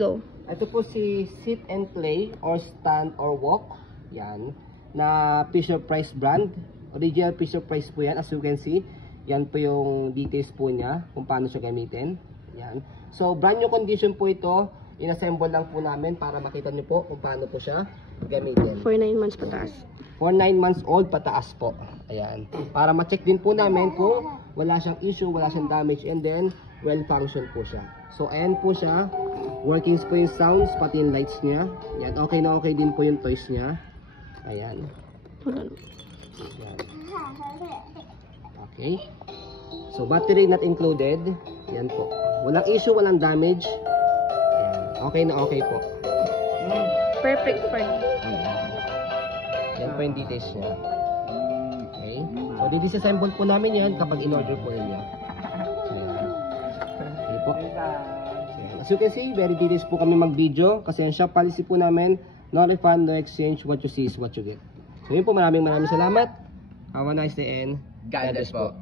Go. Ito po si Sit and Play or Stand or Walk. Yan. Na Fisher-Price brand. Original Fisher-Price po yan. As you can see, yan po yung details po niya kung paano siya gamitin. Yan. So, brand new condition po ito. Inassemble lang po namin para makita nyo po kung paano po siya gamitin. For 9 months pataas. For 9 months old, pataas po. Ayan. Para ma-check din po namin kung wala siyang issue, wala siyang damage, and then well-function po siya. So, ayan po siya. Workings po yung sounds, pati yung lights niya. Ayan. Okay na okay din po yung toys niya. Ayan. Hold on. Ayan. Okay. So, battery not included. Ayan po. Walang issue, walang damage. Ayan. Okay na okay po. Perfect for me. Yan po yung details niya. Okay. So, di-disassemble po namin yan kapag in-order po ninyo. So, yan. Okay po. So, yan. As you can see, very details po kami mag-video kasi ang shop policy po namin, no refund, no exchange, what you see is what you get. So, yun po, maraming salamat. Have a nice day and God bless po.